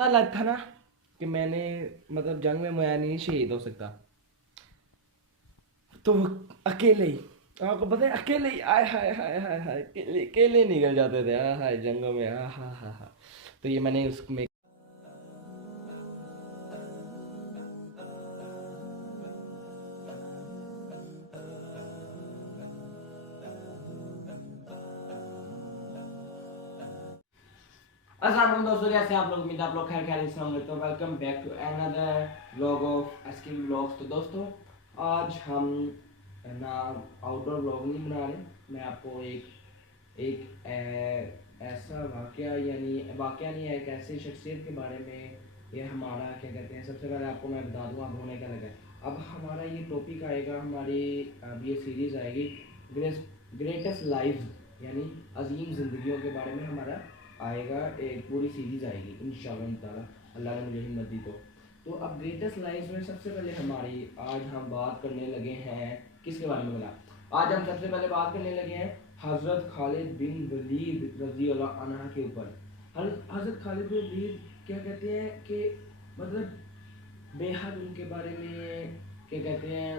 پتا لگ تھا نا کہ میں نے مطلب جنگ میں نہیں شہید ہو سکتا، تو اکیلے ہی آپ کو پتہ ہے اکیلے ہی آئے ہائے ہائے ہائے ہائے اکیلے اکیلے نکل جاتے تھے ہائے ہائے جنگوں میں ہاں ہاں ہاں ہاں. تو یہ میں نے اس میں السلام علیکم دوستوں، کیسے آپ لوگ؟ امید آپ لوگ خیر خیریت سے ہوں گے. تو ویلکم بیک ٹو اندر vlog of S K vlogs. تو دوستوں آج ہم نا آؤٹ ڈور ولاگ نہیں بنا رہے. میں آپ کو ایک ایسا واقعہ نہیں ہے، ایک ایسی شخصیت کے بارے میں. یہ ہمارا کیا کہتے ہیں، سب سے پہلے آپ کو میں بتا دوں اب ہونے کا لگا ہے. اب ہمارا یہ ٹاپک آئے گا، ہماری اب یہ سیریز آئے گی گریٹسٹ لائف، یعنی عظیم زندگیوں کے بارے میں ہمارا آئے گا. ایک پوری سیریز آئے گی انشاءاللہ تعالیٰ، اللہ نے مجھے ہمت دی تو اب گریٹسٹ لائف میں سب سے پہلے ہماری آج ہم بات کرنے لگے ہیں کس کے بارے میں بولا. آج ہم سب سے پہلے بات کرنے لگے ہیں حضرت خالد بن ولید رضی اللہ عنہ کے اوپر. حضرت خالد بن ولید کیا کہتے ہیں کہ مطلب بے حد ان کے بارے میں کیا کہتے ہیں،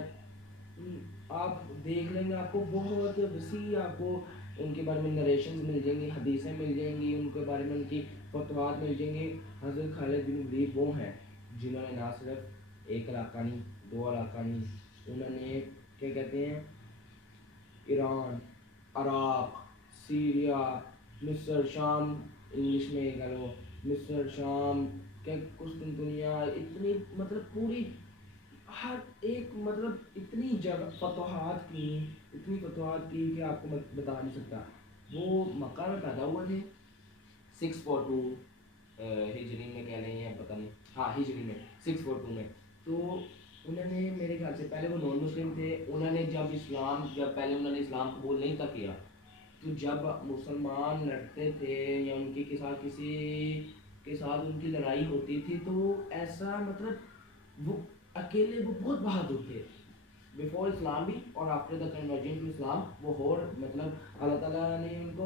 آپ دیکھ لیں گے آپ کو بہت وسیع آپ کو ان کے بارے میں نریشنز مل جائیں گی، حدیثیں مل جائیں گی، ان کے بارے میں ان کی فتوات مل جائیں گی. حضرت خالد بن ولید وہ ہیں جنہوں نے نہ صرف ایک علاقہ نہیں، دو علاقہ نہیں، انہوں نے کیا کہتے ہیں ایران، عراق، سیریا، مصر، شام، انگلش میں کہہ لو مصر، شام، کیا قسطنطنیہ، اتنی مطلب پوری ہر ایک مطلب اتنی جگہ اتنی فتوحات کی کہ آپ کو بتا نہیں سکتا. وہ مکہ میں پیدا ہوئے تھے 642 ہجری میں کہہ لیں یا پتہ نہیں، ہاں ہجری میں 642 میں. تو انہوں نے میرے خیال سے پہلے وہ نان مسلم تھے. انہوں نے جب پہلے انہوں نے اسلام قبول نہیں تھا کیا، تو جب مسلمان لڑتے تھے یا ان کے ساتھ کسی کے ساتھ ان کی لڑائی ہوتی تھی، تو ایسا مطلب وہ اکیلے وہ بہت بہادر تھے بیفور اسلام بھی اور آفٹر دا کنورژن ٹو اسلام. وہ ہور مطلب اللہ تعالیٰ نے ان کو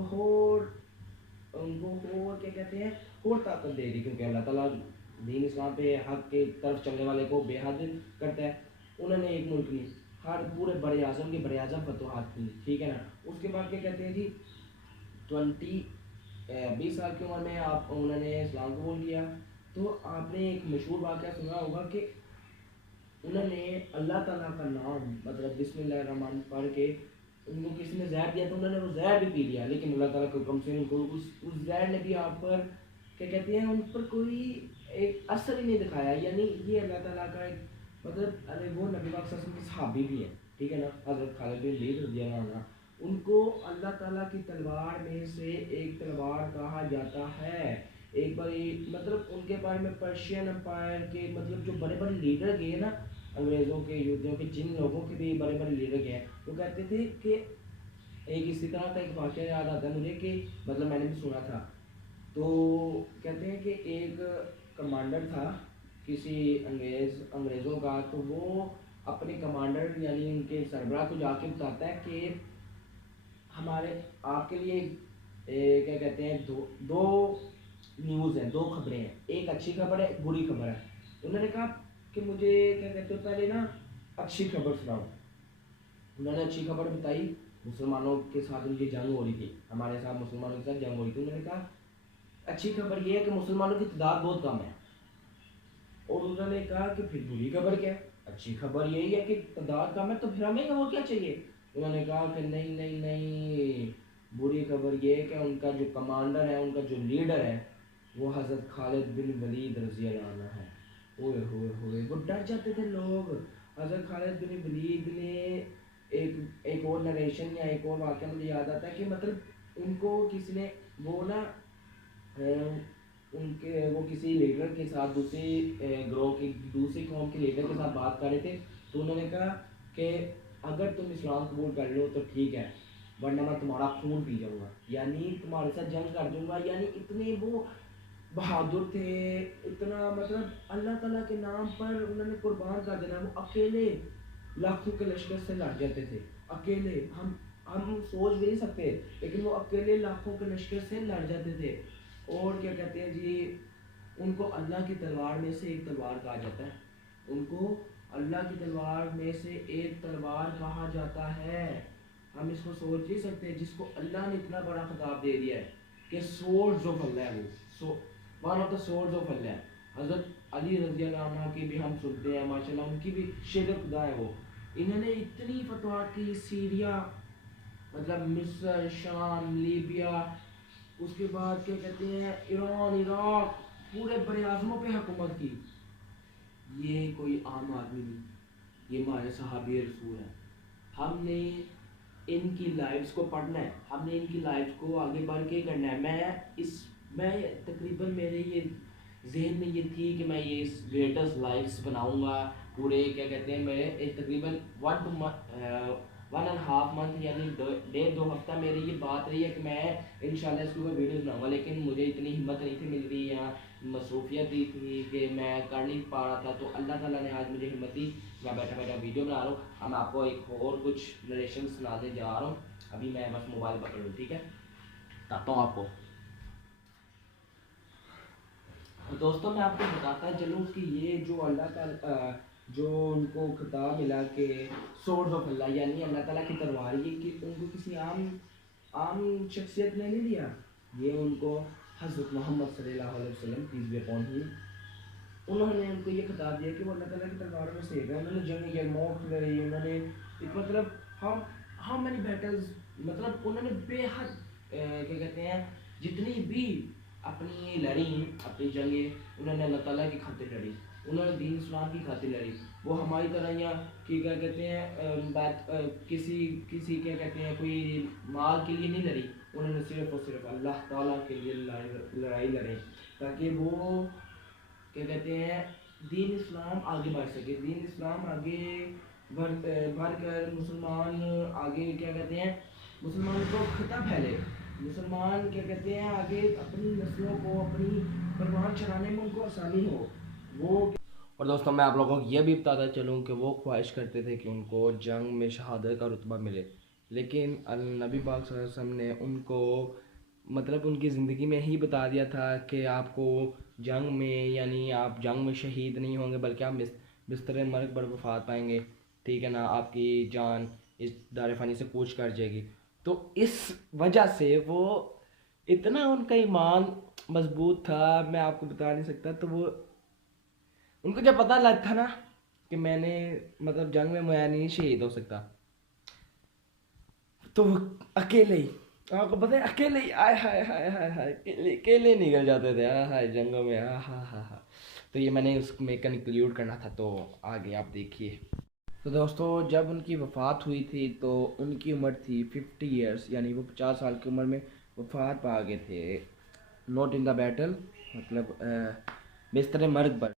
کیا کہتے ہیں اور طاقت دے دی، کیونکہ اللہ تعالیٰ دین اسلام پہ حق کی طرف چلنے والے کو بے حد کرتا ہے. انہوں نے ایک ملک نہیں، ہر پورے بڑے اعظم فتوحات کی، ٹھیک ہے نا. اس کے بعد کیا کہتے ہیں جی 20 سال کی عمر میں انہوں نے اسلام قبول کیا. تو آپ نے ایک مشہور واقعہ سنا ہوگا کہ انہوں نے اللہ تعالیٰ کا نام مطلب بسم اللہ الرحمن پڑھ کے ان کو کسی نے زہر دیا تو انہوں نے وہ زہر بھی پی لیا، لیکن اللہ تعالیٰ کے حکم سے ان کو اس زہر نے بھی آپ پر کیا کہتے ہیں ان پر کوئی ایک اثر ہی نہیں دکھایا. یعنی یہ اللہ تعالیٰ کا ایک مطلب وہ نبی پاک صلی اللہ علیہ وسلم کے صحابی بھی ہیں، ٹھیک ہے نا. حضرت خالد بن ولید رضی اللہ عنہ ان کو اللہ تعالیٰ کی تلوار میں سے ایک تلوار کہا جاتا ہے. ایک بار مطلب ان کے بارے میں پرشین امپائر کے مطلب جو بڑے بڑے لیڈر گئے نا، انگریزوں کے یہودیوں کے جن لوگوں کے بھی بڑے بڑے لیڈر گئے ہیں، وہ کہتے تھے کہ ایک اسی طرح کا ایک واقعہ یاد آتا ہے مجھے کہ مطلب میں نے بھی سنا تھا. تو کہتے ہیں کہ ایک کمانڈر تھا کسی انگریزوں کا، تو وہ اپنے کمانڈر یعنی ان کے سربراہ کو جا کے بتاتا ہے کہ ہمارے آپ کے لیے کیا کہتے ہیں دو نیوز ہیں، دو خبریں ہیں، ایک اچھی خبر ہے ایک بری خبر ہے. انہوں نے کہا کہ مجھے کیا کہتے ہیں پہلے نا اچھی خبر سناؤ. انہوں نے اچھی خبر بتائی، مسلمانوں کے ساتھ ان کی جنگ ہو رہی تھی، ہمارے ساتھ مسلمانوں کے ساتھ جنگ ہو رہی تھی. انہوں نے کہا اچھی خبر یہ ہے کہ مسلمانوں کی تعداد بہت کم ہے. اور انہوں نے کہا کہ پھر بری خبر کیا ہے؟ اچھی خبر یہی ہے کہ تعداد کم ہے تو پھر ہمیں وہ کیا چاہیے. انہوں نے کہا کہ نہیں نہیں نہیں، بری خبر یہ ہے کہ ان کا جو کمانڈر ہے، ان کا جو لیڈر ہے، وہ حضرت خالد بن ولید رضی اللہ عنہ ہے. ہوئے ہوئے ہوئے وہ ڈر جاتے تھے لوگ. حضرت خالد بن ولید نے ایک اور نریشن یا ایک اور واقعہ مجھے یاد آتا ہے کہ مطلب ان کو کسی نے وہ نا وہ کسی لیڈر کے ساتھ دوسری گروہ کی دوسری قوم کے لیڈر کے ساتھ بات کر رہے تھے. تو انہوں نے کہا کہ اگر تم اسلام قبول کر لو تو ٹھیک ہے، ورنہ میں تمہارا خون پی جاؤں گا، یعنی تمہارے ساتھ جنگ کر دوں گا. یعنی اتنے وہ بہادر تھے، اتنا مطلب اللہ تعالیٰ کے نام پر انہوں نے قربان کر دینا. وہ اکیلے لاکھوں کے لشکر سے لڑ جاتے تھے، اکیلے. ہم سوچ بھی نہیں سکتے، لیکن وہ اکیلے لاکھوں کے لشکر سے لڑ جاتے تھے. اور کیا کہتے ہیں جی ان کو اللہ کی تلوار میں سے ایک تلوار کہا جاتا ہے، ان کو اللہ کی تلوار میں سے ایک تلوار کہا جاتا ہے۔ ہم اس کو سوچ نہیں سکتے، جس کو اللہ نے اتنا بڑا خطاب دے دیا ہے کہ سورڈز آف اللہ ہے، وہ one of the swords of Allah ہے۔ حضرت علی رضی اللہ عنہ کی بھی ہم سنتے ہیں، ماشاءاللہ ان کی بھی شیر خدا ہے وہ، انہوں نے اتنی فتوحات کی، سیریا مطلب مصر، شام، لیبیا، اس کے بعد کیا کہتے ہیں ایران، عراق، پورے بر اعظموں پہ حکومت کی۔ یہ کوئی عام آدمی نہیں، یہ ہمارے صحابی رسول ہیں۔ ہم نے ان کی لائفز کو پڑھنا ہے، ہم نے ان کی لائفز کو آگے بڑھ کے کرنا ہے۔ میں تقریباً میرے یہ ذہن میں یہ تھی کہ میں یہ گریٹسٹ لائفز بناؤں گا پورے کیا کہتے ہیں میرے تقریباً 1.5 منتھ یعنی 1.5-2 ہفتہ میری یہ بات رہی ہے کہ میں انشاءاللہ اس کے اوپر ویڈیوز بناؤں گا، لیکن مجھے اتنی ہمت نہیں تھی مل رہی یا مصروفیت دی تھی کہ میں کر نہیں پا رہا تھا، تو اللہ تعالیٰ نے آج مجھے ہمت دی، میں بیٹھا بیٹھا ویڈیو بنا رہا ہوں۔ اب میں آپ کو ایک اور کچھ نریشن سنانے جا رہا ہوں، ابھی میں بس موبائل پکڑ لوں، ٹھیک ہے، بتاتا ہوں آپ کو۔ دوستوں میں آپ کو بتاتا چلوں کہ یہ جو اللہ تعالیٰ جو ان کو خطاب ملا کہ سورڈ آف اللہ یعنی اللہ تعالیٰ کی تلوار، یہ کہ ان کو کسی عام شخصیت نے نہیں دیا، یہ ان کو حضرت محمد صلی اللہ علیہ وسلم پیس بی اپون ہم، انہوں نے ان کو یہ خطاب دیا کہ وہ اللہ تعالیٰ کی تلوار میں سے ایک ہے۔ انہوں نے جنگ کی، موت لڑی، انہوں نے مطلب ہاؤ مینی بیٹلز، مطلب انہوں نے بے حد کیا کہتے ہیں جتنی بھی اپنی لڑی، اپنی جنگیں انہوں نے اللہ تعالیٰ کی خاطر لڑی، انہوں نے دین اسلام کی خاطر لڑی۔ وہ ہماری طرح یا کہ کیا کہتے ہیں کسی کیا کہتے ہیں کوئی مال کے لیے نہیں لڑی، انہوں نے صرف اور صرف اللہ تعالیٰ کے لیے لڑائی لڑی تاکہ وہ کیا کہتے ہیں دین اسلام آگے بڑھ سکے، دین اسلام آگے بڑھ کر مسلمان آگے کیا کہتے ہیں مسلمان کو خطہ پھیلے، مسلمان کیا کہتے ہیں آگے اپنی نسلوں کو اپنی پروان چڑھانے میں ان کو آسانی ہو وہ۔ اور دوستوں میں آپ لوگوں کو یہ بھی بتاتا چلوں کہ وہ خواہش کرتے تھے کہ ان کو جنگ میں شہادت کا رتبہ ملے، لیکن نبی پاک صلی اللہ علیہ وسلم نے ان کو مطلب ان کی زندگی میں ہی بتا دیا تھا کہ آپ کو جنگ میں یعنی آپ جنگ میں شہید نہیں ہوں گے بلکہ آپ بستر مرگ پر وفات پائیں گے، ٹھیک ہے نا، آپ کی جان اس دار فانی سے کوچ کر جائے گی۔ تو اس وجہ سے وہ اتنا ان کا ایمان مضبوط تھا میں آپ کو بتا نہیں سکتا، تو وہ ان کو جب پتہ لگ تھا نا کہ میں نے مطلب جنگ میں میں نہیں شہید ہو سکتا، تو وہ اکیلے ہی آپ کو پتہ ہے اکیلے ہی آئے ہائے ہائے ہائے ہائے اکیلے نکل جاتے تھے ہائے جنگوں میں ہاں۔ تو یہ میں نے اس میں کنکلیوڈ کرنا تھا، تو آگے آپ دیکھیے۔ تو دوستو جب ان کی وفات ہوئی تھی تو ان کی عمر تھی 50 ایئرس، یعنی وہ 50 سال کی عمر میں وفات پا گئے تھے، نوٹ ان دا بیٹل، مطلب بستر مرگ پر۔